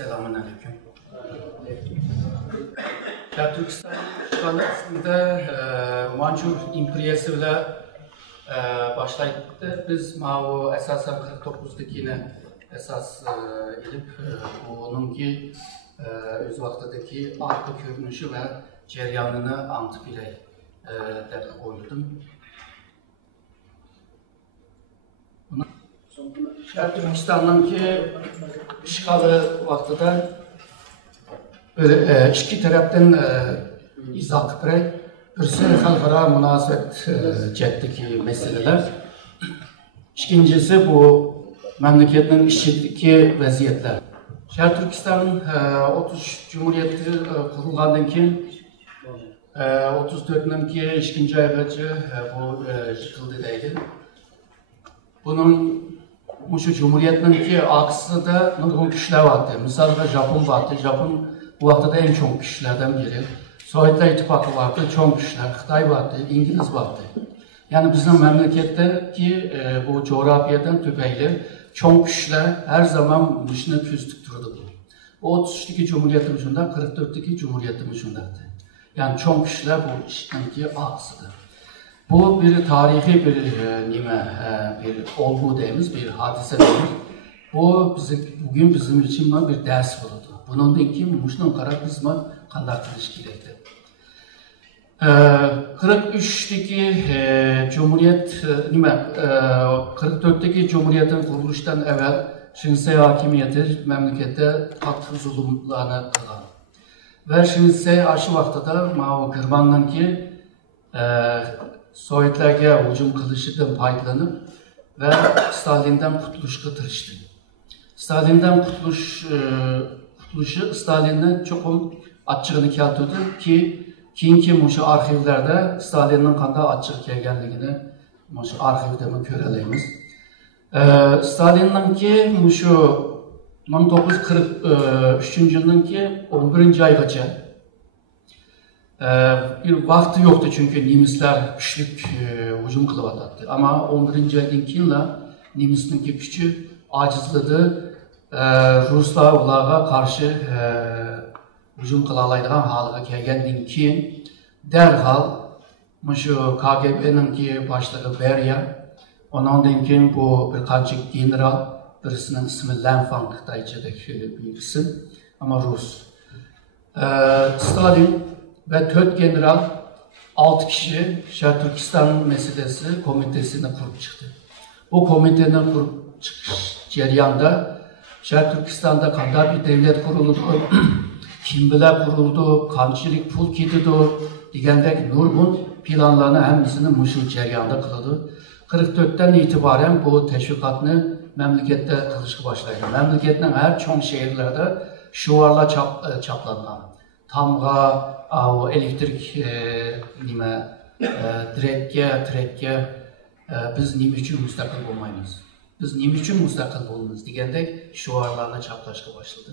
Selamünaleyküm. Türkistan'da Manjur imperiyası ile başlaydı. Biz o esasen 49'dakini esas edip onunki öz vaxtdaki arka görünüşü ve ceryanını antıp ile koydum. Türkistan'ınki işgalı vaxtıda böyle iki taraftan izah kıpırayı. Birisi halkara münasebet ceddeki meseleler. İkincisi bu memleketin işçideki vaziyetler. Şer Türkistan'ın 30 Cumhuriyeti kurulgandan keyin 34'nki ikinci aygacha bu yıkıldı deydi. Bunun şu Cumhuriyet'inki aksında nurgun güçler vardı. Mesela Japon vardı. Japon bu vaxtada en çok güçlerden biri. Sovyetler İttifakı vardı, çok güçler. Xitay vardı, İngiliz vardı. Yani bizim memleketteki bu coğrafyadan tübeyli çok güçler her zaman dışını küstük durdu. O 33'teki Cumhuriyetimiz şunda, 44'teki Cumhuriyetimiz şundaktı. Yani çok güçler bu işinki aksıdır. Bu bir tarihi bir bir olgu deyimiz, bir hadise deyimiz. Bu bugün bizim için bir ders oldu. Bunun da ki muşnun karar bizme kandak kılış gerekti. 43'teki Cumhuriyet, 44'teki Cumhuriyet'in kuruluştan evvel Şinsey hakimiyeti memlekette hakkı zulümlerine kılan. Ve Şinsey aşı vaxtada o Kırman'dan ki Sovyetlerge hücum kılışıdan faydalanıp ve Stalin'den kurtuluşa tırıştı. Stalin'den kurtuluşu Stalin'den çok açığını kağıtladı ki keyinki şu arxivlerde Stalin'in kanda açıq kelgenligini şu arxivde mi göreleyimiz. Stalin'in ki şu 1943 yılının ki 11. aygacha bir vakti yoktu çünkü Nemisler güçlük hücum kılıp atattı. Ama 11. aydan keyin Nemis'in gücü acizledi. Ruslar onlara karşı hücum kılalaydıgan halıga kelgendan keyin derhal şu KGB'nin ki başlığı Beria, ondan keyin bu bir qancha general, birisinin ismi Lenfang Xitaychadagi bir isim ama Rus. Stalin ve 4 general 6 kişi Şer Türkistan meselesi komitesini kurup çıktı. Bu komitenin kurup çıkış ceryanında Şer Türkistan'da kanda bir devlet kuruldu, kimbiler kuruldu, kançilik pul gidiyordu, degandek nurgun planlarını hemsini muşul ceryanında kıldı. 44'ten itibaren bu teşvikatını memlekette kılışkı başlaydı. Memleketin her çoğun şehirlerde şuvarla çaplanılan. Tamga, elektrik direkke biz nime için müstakil olmayız. Biz nime için müstakil olmayız degandek şuvarlarla çaplaşka başladı.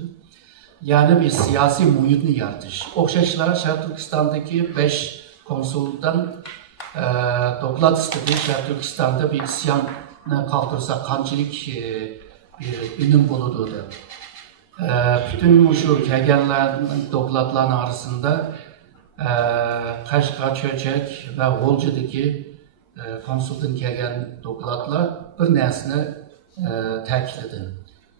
Yani bir siyasi muhitini yaratış. Okşaşlar Şer Türkistan'daki 5 konsoldan doklat istedi. Şer Türkistan'da bir isyan kalktırsa kançilik bir ünüm buludu. Bütün şu kelgenlerin doklatların arasında Kaşgar, Çöçek ve Volca'daki konsultan kelgen doklatlar bir nesini terkledi.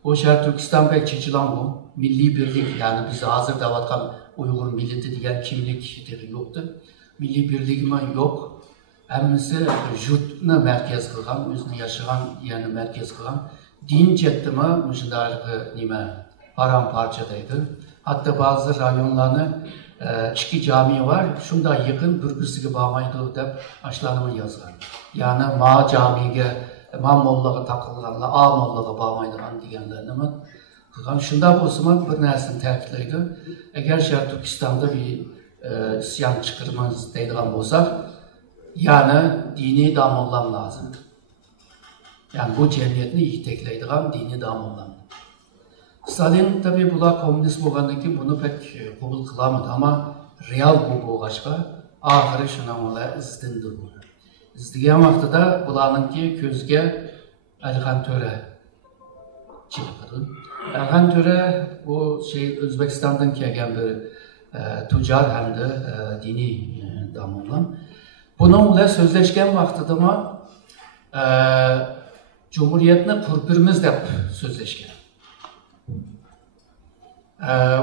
O Şer Türkistan pek çeçilen bu. Milli birlik, yani biz hazır davatkan Uygur milleti diyen kimlik yoktu. Milli birliğime yok. Hemisi jurtunu merkez kılgan, özünü yaşayan yani merkez kılgan. Din cettime müşindarlığı paramparçadaydı. Hatta bazı rayonlarını iki cami var, şunda yakın birbirisiga bağmaydı deb aşılarımı yazgan. Yani ma camiye, ma mollaga takılganlar, a mollaga bağmaydıgan deganlarni kılgan. Şunda bolsa bir narsani ta'kidlaydi. Eğer Şer Türkistan'da bir isyan çıkarmamız deydigan bolsak, yani dini damollar lazım. Yani bu cemiyetini yitekleydigan dini damollar. Stalin tabi bular komünist bo'lgandan keyin bunu pek qabul qilmadi, ama real bu bo'lg'achqa oxiri shunamlar izdindi bu. Izdigan vaqtida bularninki ko'zga Aliqan To'ra chiqdi. Əlğan töre bu Özbekistan'dan kelgen bir tüccar hem de dini damımlan. Bununla sözleşken vaxtıda mı Cumhuriyetini kurpürümüz dep sözleşken.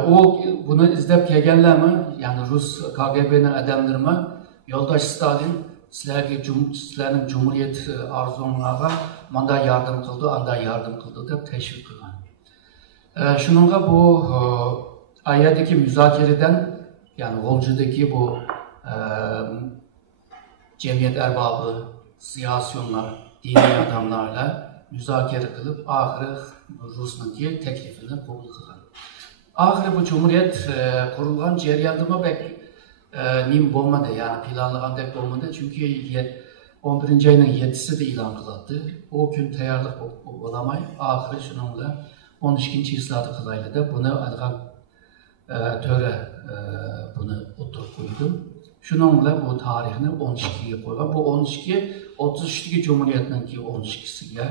O bunu izlep kelgenler mi? Yani Rus KGB'nin adamları Yoldaş Stalin sizlerin Cumhuriyet arzunlarına manda yardım kıldı, anda yardım kıldı dep teşvik kılgan. Şununla bu ayadaki müzakereden yani Olcu'daki bu cemiyet erbabı, siyasyonlar, dini adamlarla müzakere kılıp ahire Rus'nunki teklifini kabul kılgan. Ahire bu Cumhuriyet kurulgan cereyandıma pek nim olmadı yani planlanan dek olmadı çünkü 11. ayının 7'si de ilan kılattı. O gün tayarlık olamay, ahire şununla 12. isladı kılayla da bunu algan töre bunu oturup koydu. Şununla bu tarihini 12'ye koygan. Bu 12 33'teki Cumhuriyet'inki 12'siga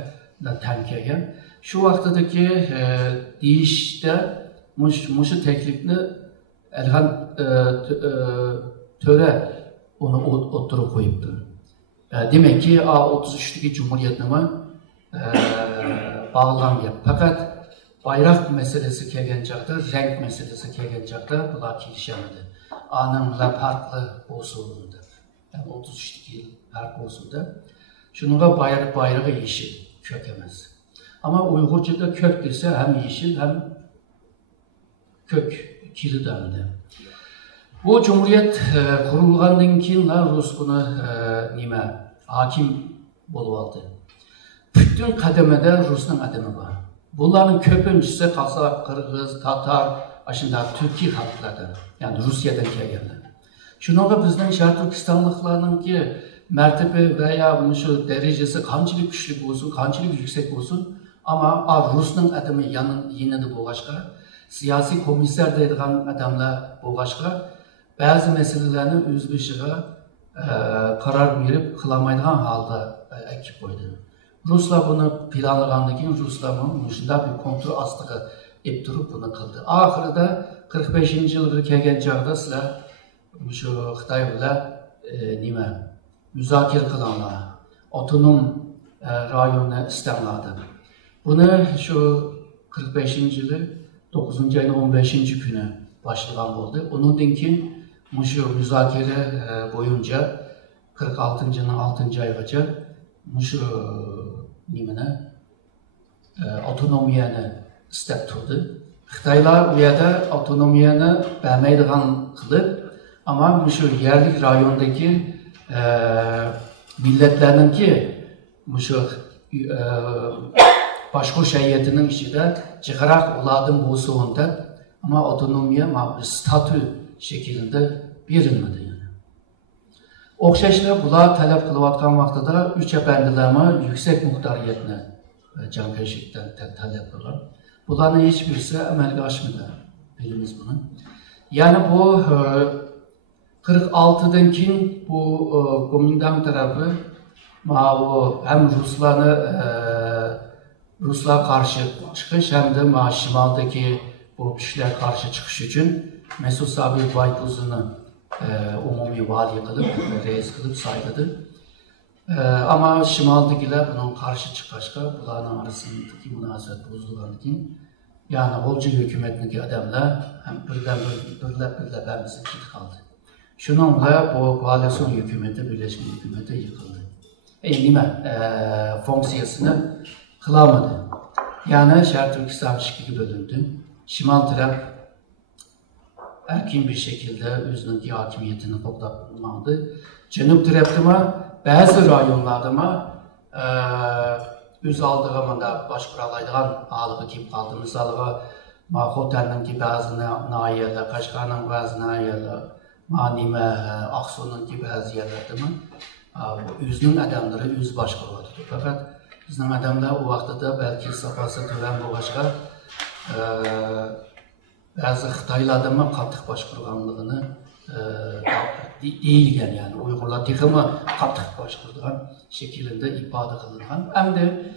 temkelgen. Şu vaxtdaki deyişte muşu teklifini algan töre onu oturup koyuptu. Demek ki 33'teki Cumhuriyet'ine bağlan gap. Fakat bayrak meselesi kelgen çağda, renk meselesi kelgen çağda bular kilişemedi. Anımla farklı olsundu. Yani 33 yıl fark olsundu. Şununla bayrağı yeşil, kök emez. Ama Uygurca'da kök dese hem yeşil hem kök kili döndü. Bu Cumhuriyet kurulgandan keyin Rus bunu hakim bolup aldı. Bütün kademede Rus'un adamı var. Bunların köpüncüsü Kazak, Kırgız, Tatar, aşında Türkiye halklardan, yani Rusya'dan kelgenler. Şununla bizden Şarkı Türkistanlıklarının ki mertebe veya şu derecesi kançılık güçlü olsun, kançılık yüksek olsun ama Rus'un adamı yanında bu başka, siyasi komiser deydiğen adamlar bu başka, bazı meselelerini özbeşiğe karar verip kılamaydıgan halda ekip koydu. Ruslar bunu planlagandaki Ruslar bunu bir kontrol astığı eptirip bunu kıldı. Ahırda 45. yıldır kelgen çağda sizler şu Xitay bilen müzakere kılanlar, otonom rayonuna istenladı. Bunu şu 45. yılı 9. ayın 15. günü başlayan oldu. Onun dinki şu müzakere boyunca 46. yılın 6. aygacha şu otonomiyani istab turdi. Xitaylar bu yerda otonomiyani bermaydigan qilib, ama şu yerlik rayondaki milletlarninki şu başkuruş heyetinin içinde çıkarak ulardan bo'lsa ama otonomiya bir statü şeklinde verilmedi yani. O'xshashlar bular talep qilayotgan vaqtida üç efendilerime yüksek muhtariyetni Cankeşik'ten talep qilgan. Bularning hech birisi amalga oshmadi. Bilimiz bunu. Yani bu 46'dan keyin bu Komintern tarafı hem Ruslar karşı çıkış hem de şimaldaki bu kişiler karşı çıkış için Mesut Sabir Baykuz'unu umumi vali kılıp, reis kılıp sayladı. Ama şimaldakiler bunun karşı çıkışka, bunların arasındaki münasebet bozulduğu için yani Olcu hükümetindeki adamlar hem birle bemizin kiti kaldı. Şununla bu koalisyon hükümeti, birleşme hükümeti yıkıldı. Fonksiyasını kılamadı. Yani Şarkı Türkistan şekli bölündü. Şimal taraf erkin bir şekilde özünün hakimiyetini toplamadı. Cenub tarafta bazı rayonlarda öz aldığımda başkuralaydıgan alığı kim kaldı. Mesela Xotan'ın ki bazı nahiyeler, Kaşgar'ın bazı nahiyeler, Aksu'nun ki bazı yerlerde özünün adamları öz başkuralaydı. Fakat bizden adamlar o vaxtda belki safhası töven bu başka bazı Xitaylarda mı qattiq başkurganlığını deyilgen yani Uygurlar texmi qattiq başkurgan şekilde ifade kılıngan. Hem de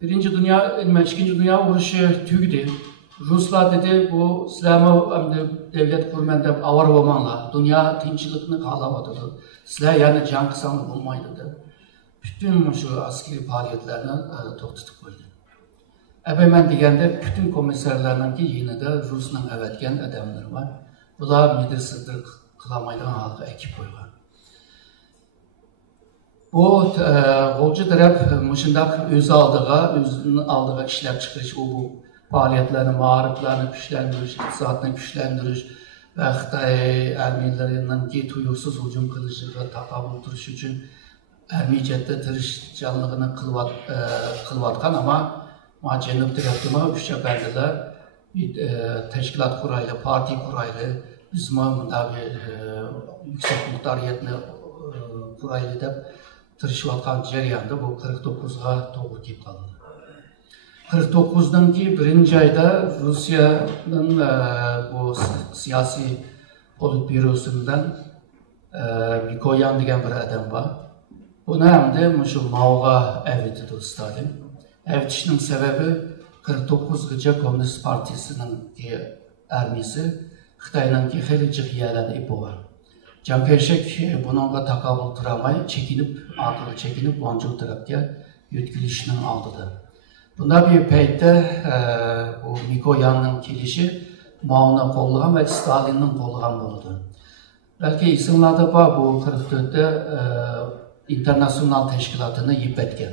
İkinci Dünya Uruşu tügdü. Ruslar dedi bu İslam'ı devlet kurmen deb avar olmanlar. Dünya tinçlikini kalamadı. Sizler yani can kısanı bulmaydı dedi. Bütün şu askeri faaliyetlerini to'xtatib qo'ydi. Ben deganda bütün komisarlarning yine de Rus'un evetken adamları var. Bular midisidir kılamaydan halkı ekip koygan. Bu golcu taraf muşundak özünün aldığı işler çıkış bu faaliyetlerini, mağrıplarını güçlendiriş, iktisadını güçlendiriş ve Xitay ermeylerinin ki tuyuksuz hücum kılışıga takabül duruş için ermeycette tirişcanlığını kılvatkan ama Cenub tarafıma güçe verdiler. Teşkilat kuraylı, parti kuraylı, bizim yüksek muhtariyetini kuraylı da tirişvatkan ceriyanda bu 49'a doğru gelip kaldı. 49'dan ki birinci ayda Rusya'nın bu siyasi politbürosundan Mikoyan degan bir adam var. Bunu hem de şu Mao'ga evitidi Stalin. Evitişinin sebebi 49 Komünist Partisi'nin armisi Xitay'ın ki heli cihiyelerde ipi var. Cankeşek bununla takabül duramay, akıllı çekinip Vancu tarafga yütkülüşünün aldıdır. Bunda bir peytte bu Mikoyan'ın kelişi Mao'na kollagan ve Stalin'in kollagan oldu. Belki isimlerde var bu 44'te internasyonel teşkilatını yip etken.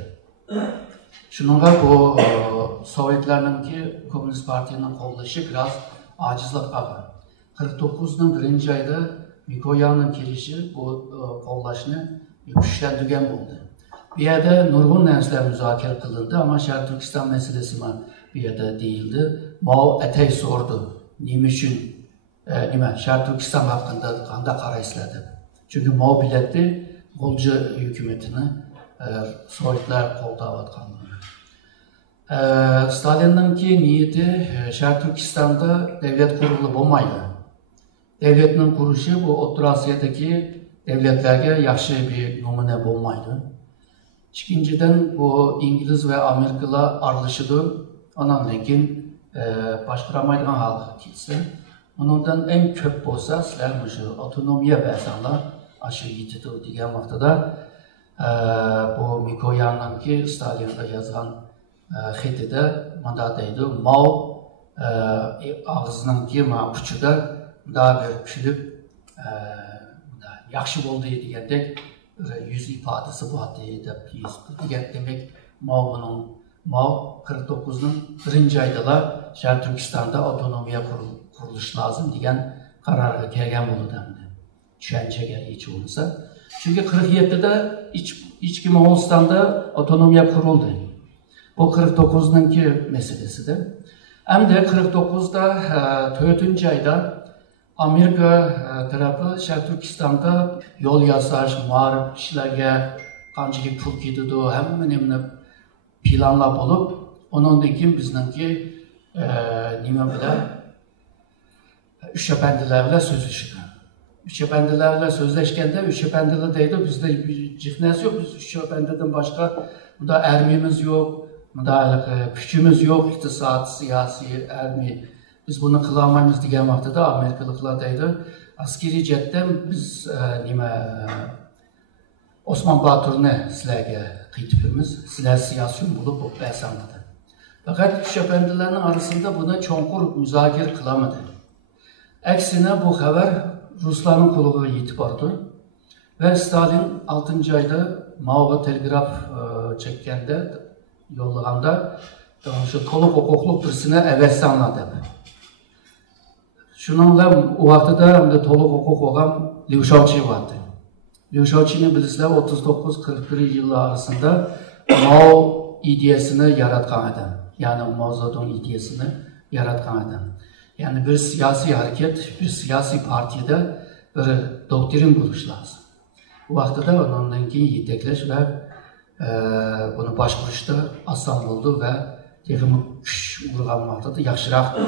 Şununla bu Sovyetlerinin ki Komünist Parti'nin kollayışı biraz acizlik kaldı. 49'dan birinci ayda Mikoyan'ın kelişi bu kollaşını güçlendirgen oldu. Bir yerde nurgun nesler müzakere kılındı ama Şarkı Türkistan meselesi bir yerde değildi. Mao etey sordu. Niçin Şarkı Türkistan hakkında kanda karayısladı. Çünkü Mao biletti golcu hükümetini Sovyetler koldavatkanlığını. Stalin'in ki niyeti Şarkı Türkistan'da devlet kurulu olmaydı. Devletinin kuruşu bu Orta Asya'daki devletlerge yaxşı bir numune olmaydı. İkinciden bu İngiliz ve Amerikalı aralışıdı. Ondan lekin başkuramaydıgan halkı kilse. Ondan en köp olsa sizler şu otonomiya versanlar aşı yitidi degan vaqtida bu Mikoyan'ın ki Stalin'e yazgan xetide manda deydi. Mao ağzının ki uçuda daha bir külüp yaxşı oldu degandek yüz ifadesi bu deydi. Demek Mao 49'un birinci aydalar Şarkı Türkistan'da otonomiya kuruluş lazım degan kararga kelgan bo'ldi. Tushunchaga hech bo'lmasa. Çünkü 47'de İçki Moğolistan'da otonomiya kuruldu. Bu 49'daki meselesidir. Hem de 49'da 4. ayda Amerika tarafı Şarkı Türkistan'da yol yasaş, mağrip kişilerge kancıki pul gidiyordu, hem planlar bulup, onundaki bizdeki nime bile Üçependilerle sözleşti. Üçependilerle sözleşkende Üçependiler deydi, bizde bir cifnes yok, biz Üçependiden başka burada ermimiz yok, burada gücümüz yok, iktisat, siyasi, ermi. Biz bunu kılamayız degan vaqtida Amerikalıklar deydi, askeri jetten biz Osman Batur'ni sizlerge qiytibimiz, sizler siyasi bulup bəsanladı. Fakat Üçependilerin arasında buna çonkur müzakir kılamadı. Aksine bu haber Rusların kuluğuna yetip vardı. Ve Stalin 6. ayda Mao'ga telgraf çekkende, yollaganda şu toluk hukukluq birisine evvelsi anladı. Şununla o vaxtıda toluk hukuk olan Liu Shaoqi vardı. Liu Shaoqi'ni bilisizler 39-41 yıllar arasında Mao ideyasını yaratkan adam. Yani Mao Zedong ideyasını yaratkan adam. Yani bir siyasi hareket, bir siyasi partide bir doktrin buluş lazım. Bu vaxtıda ondan keyin yetekleş ve bunu başkuruşda asan oldu ve devimi küş vurgan vaxtıda yaxşıрақ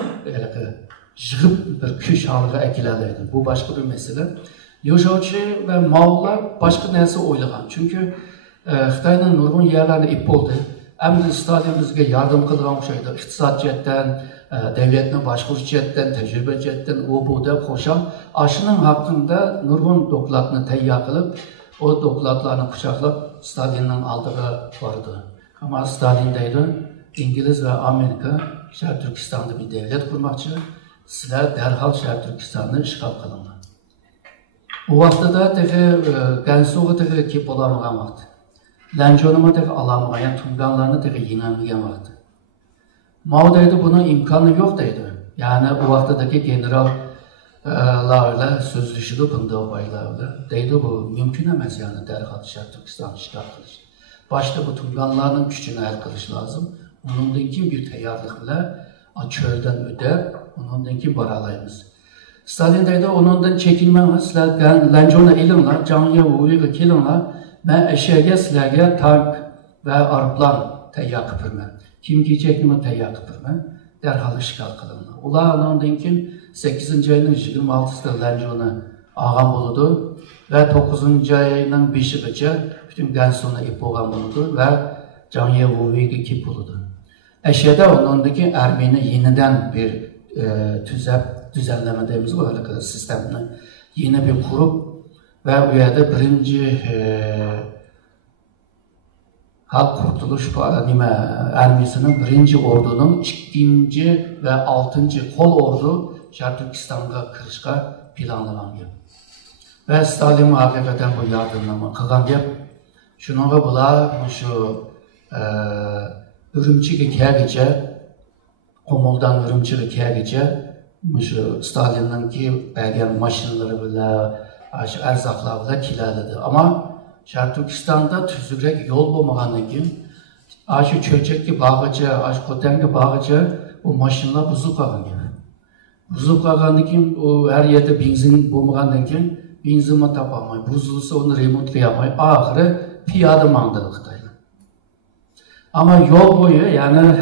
jığıp bir küş halıga ekilerlerdi. Bu başka bir mesele. Liu Shaoqi ve Mao'lar başka neyse oylagan. Çünkü Xitay'ın nurgun yerlerine ip oldu. Hem de Stalin bizge yardım kılgan şeydi. İktisat cihetten, devletini başkuruş cihetten, tecrübe cihetten, o bu da koşan. Aşının hakkında nurgun doklatını teyya kılıp, o doklatlarını kuşaklap Stalin'in aldığı vardı. Ama Stalin deydi, İngiliz ve Amerika Şərq Türkistan'da bir devlet kurmakçı, sizler derhal Şərq Türkistan'ı işgal kılındı. O vaxtda da Gansuğu ki bulamıgan vaxtı. Lənconuma alamıgan, Tunganlarını yenilmeyen vaxtı. Mao deydi, bunun imkanı yok deydi. Yani o vaxtdaki generallarla sözleşildi bunda olaylarla. Deydi bu mümkün emez yani derhal Şərq Türkistan'ı işgal kılış. Başta bu Tunganların gücünü el kılış lazım. Onundan kim bir teyarlık bile çölden öde, onundan kim baralayımız. Stalin deydi, onundan çekinmemiz, sizler Ləncon'a elinler, canlıya uyuğa kelinler, ben eşeğe sizlerge tank ve arplan teyya kıpırma. Kim giyecekmi teyya kıpırma, derhal işgal kılınlar. Ular onundan kim 8. ayının 26'sında Ləncon'a ağam buludu ve 9. ayının 5'i gece bütün Gansu'na ip boğan buludu ve canlıya uyuğa kip buludu. Eşeğde onundaki Ermeni yeniden bir düzenleme deyimiz var, öyle sistemini yeni bir kurup ve o yerde birinci Halk Kurtuluş Ermisi'nin birinci ordunun 2. ve 6. kol ordu Şərq Türkistan'a kırışqa planlanan gibi. Ve Stalin hakikaten bu yardımlama kılgan gibi. Şununla bular şu Ürümçi'ye gece, Komul'dan Ürümçi'ye gece, Stalin'in ki belki maşinleri bile, erzaklar bile kilerledi. Ama Şərq Türkistan'da tüzürek yol bulmağanın ki, şu çölçekli bağıcı, kotenki bağıcı, o maşinler buzuk ağın gibi. Buzuk ağın ki, o her yerde benzin bulmağanın ki, benzinme tapamay, buzulsa onu remontlayamay, ahırı piyade mandırlıktaydı. Ama yol boyu yani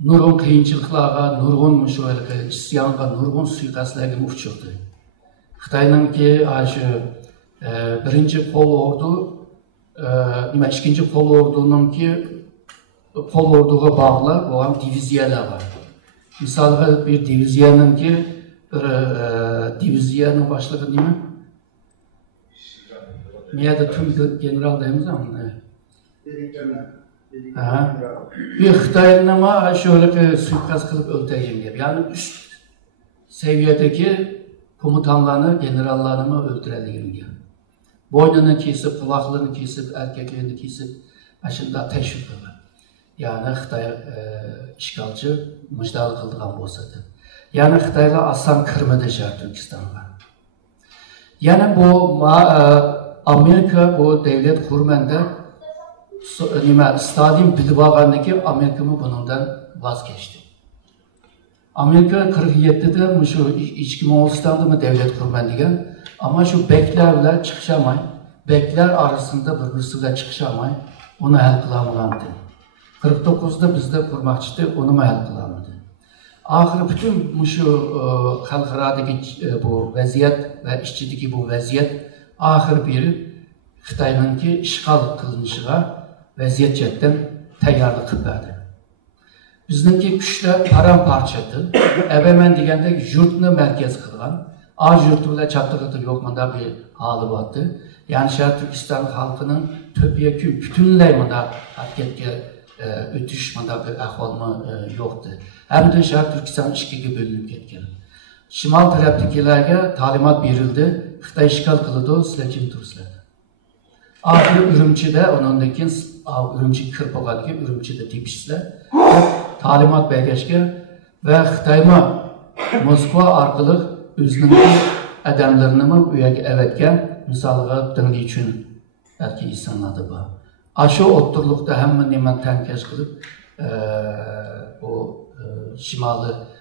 nurgun kıyınçılıklarga, nurgun isyanga, nurgun suikastlarga uçurdu. Xitayning ki birinci kol ordu, ikinci kol ordunun ki kol orduga bağlı olan diviziyalar var. Misalga bir diviziyanın ki diviziyanın başlığı değil mi? Niyede tüm general deyimiz ama bir Xitay'ın ama şöyle suikast kılıp öldüreceğim gibi. Yani üst seviyedeki komutanlarını, generallarını öldürelim gibi. Boynunu kesip, kulaklarını kesip, erkeklerini kesip, aşında ateş yukarı. Yani Xitay işgalci müjdalı kıldıgan bolsadı. Yani Xitaylar aslan kırmızı Şərq Türkistan'a. Yani bu Amerika bu devlet kurmanda Stalin bilib algandaki Amerika'mı bundan vazgeçti. Amerika 47'de şu İçki Moğolistan'da mı devlet kurman degan, ama şu beklerle çıkışamay, bekler arasında birbirisiyle çıkışamay, onu hal kılamadı. 49'da bizde kurmakçıydı, onu hal kılamadı. Ahir bütün şu halkıradaki bu vaziyet ve işçideki bu vaziyet ahir bir Xitay'ın ki işgal kılınışıga vaziyet cetten teyarlık kıldı. Bizimki güçler paramparçadı. Ebemen degende yurtunu merkez kılgan. Az yurtu bile çatlığı yok manda bir halı vardı. Yani Şərq Türkistan halkının topyekun bütünley manda hareketke ötüş manda bir ahvalma yoktu. Hem de Şərq Türkistan işkiga bölünüp ketken. Şimal taraftakilerge talimat verildi. Xitay işgal kılıdı, sizler kim tursuzlar. Ahir Ürümçi'de onundakin Ürümçi kırpıgadaki Ürümçi'de tepişsizler. Talimat belgeçke ve Xitayma Moskva arkalık özünün adamlarını mı evetken misalga dinli için belki insanladı bu. Aşı oturlukta hemen hemen tenkeş kılıp o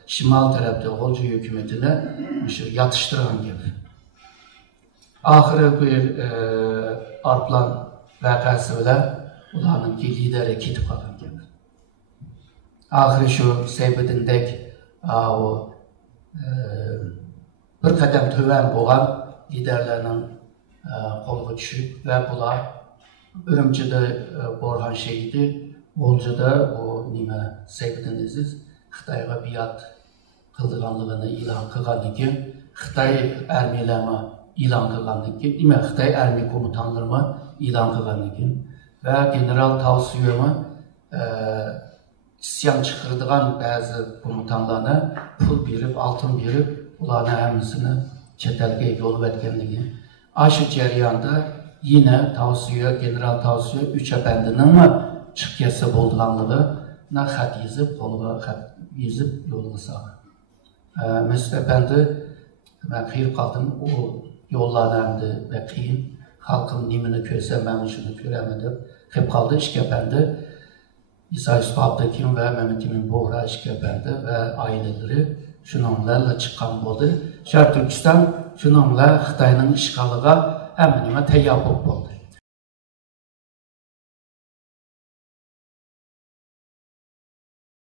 şimal tarafta Holcu hükümetine yatıştıran gibi. Ahire bir arplan vakası bile ulanın ki lideri kitip kalan gibi. Ahire şu seybedindek bir kadem töven boğan liderlerinin kolunu düşüp ve bular Ürümçide Borhan şehidi, Olca'da o nime Sevgiden Aziz Xitayga biat kıldırganlığını ilan kılganlıkken, Xitay ermileme ilan kılganlıkken, nime Xitay ermi komutanlarıma ilan kılganlıkken ve General Tavsiyemi isyan çıkırdıgan bazı komutanlarına pul berip, altın berip, ularına hemmisini çetelge yol verkenliği. Aşı ceriyanda yine General Tavsiye 3 efendinin mi çıkkesi bolduğanlığına xat yazıp, koluğa xat yazıp yolunu sağlar. Mesut Efendi, ben kıyır kaldım, o yollarını emdi ve kıyın, halkın nimini köse, ben şunu göremedim. Hep kaldı İşki Efendi, İsa Yusuf Abdakim ve Mehmet Emin Boğra İşki Efendi ve aileleri şununlarla çıkan oldu. Şark Türkistan şununla Xitayning işğalıga hemen hemen tayyor bo'ldi.